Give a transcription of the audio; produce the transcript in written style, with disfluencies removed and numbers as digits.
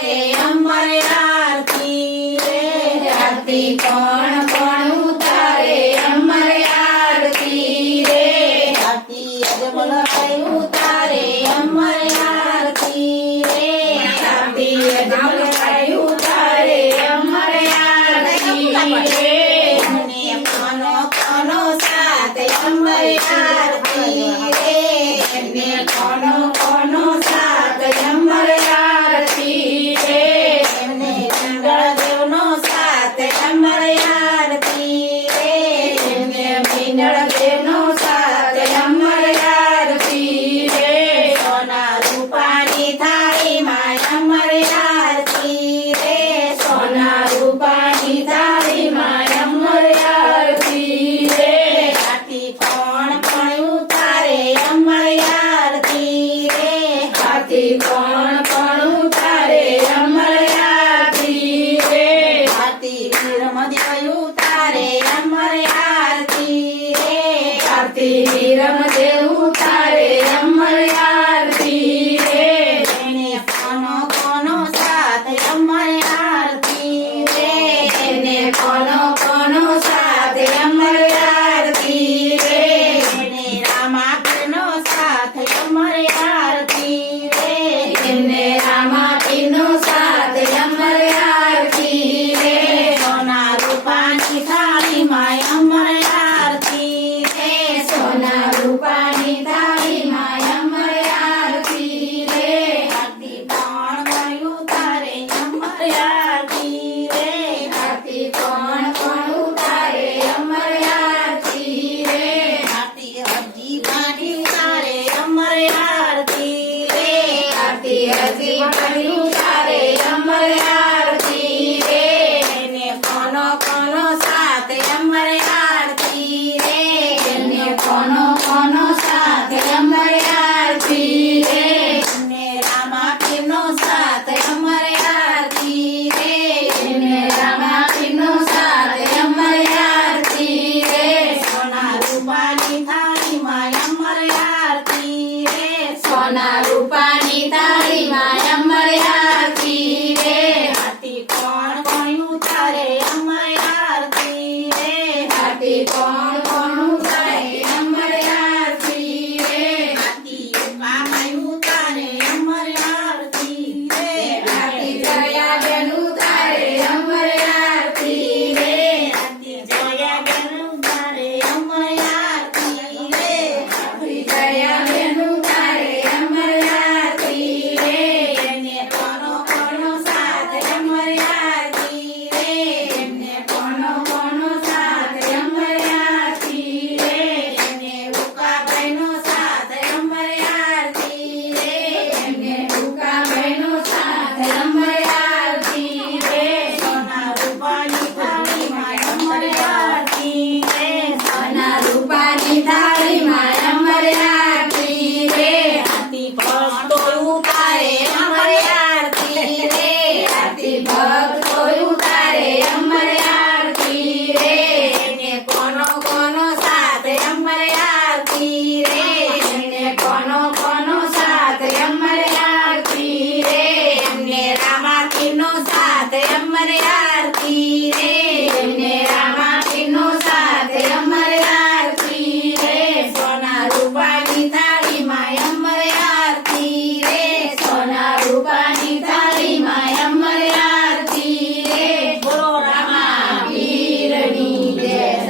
રે અમારે આરતી રે આરતી કોણ ઉતારે અમારે આરતી રે આરતી અજમલ ભાઈ ઉતારે અમારે આરતી રે આરતી અજમલ ભાઈ ઉતારે અમારે આરતી રે મને કોનો કોનો સાથ અમારે આરતી રે ને કોનો કોનો સાથ અમારે આરતી રે એમને દેવનો સાથ અમારે આરતી રે એમને દેવનો સાથ અમારે આરતી રે સોના રૂપાની થાળીમાં અમારે આરતી રે સોના રૂપાની થાળીમાં અમારે આરતી રે આરતી કોણ ઉતારે અમારે આરતી રે આરતી કોણ ઉતારે અમારે આરતી રે આરતી વીરમદેવ ઉતારે અમારે આરતી રે આરતી વીરમદેવ ઉતારે અમારે આરતી રે એને કોનો કોનો સાથ અમારે આરતી રે એને કોનો સાથ અમારે આરતી રે એને રામાપીરનો સાથ અમારે આરતી રે એને રામાપીરનો સાથ અમારે આરતી રે સોના રૂપાની થાળીમાં અમારે આરતી રે સોના રૂપાની થાળીમાં અમારે આરતી રે આરતી કોણ ઉતારે અમારે આરતી રે આરતી કોણ ઉતારે અમારે આરતી રે આરતી હજી બાની ઉતારે અમારે આરતી રે આરતી હજી બાની ઉતારે અમારે આરતી રે એને કોનો સાથ અમારે આરતી રે એને કોનો સાથ અમારે આરતી રે એને રામાપીરનો સાથ અમારે આરતી રે એને રામાપીરનો સાથ અમારે આરતી રે સોના રૂપાની થાળીમાં અમારે આરતી રે સોના રૂપાની થાળીમાં અમારે આરતી રે આરતી કોણ ઉતારે અમારે આરતી રે આરતી કોણ ઉતારે અમારે આરતી રે આરતી બામાઈ ઉતારે અમારે આરતી રે આરતી જયાબેન ઉતારે અમારે આરતી રે આરતી જયાબેન ઉતારે અમારે આરતી રે આરતી જયાબેન ઉતારે અમારે આરતી રે એને કોનો સાથ અમારે આરતી રે એને કોનો સાથ અમારે આરતી રે એને ઉકાભાઈનો સાથ અમારે આરતી રે એને ઉકાભાઈનો સાથ અમારે આરતી રે સોના રૂપાની થાળીમાં અમારે આરતી રે સોના રૂપાની થાળીમાં અમારે આરતી રે આરતી ભક્તો ઉતારે અમારે આરતી રે આરતી ભક્તો ઉતારે અમારે આરતી રે એને કોનો સાથ અમારે આરતી રે એને કોનો સાથ અમારે આરતી રે એમને રામાપીરનો સાથ અમારે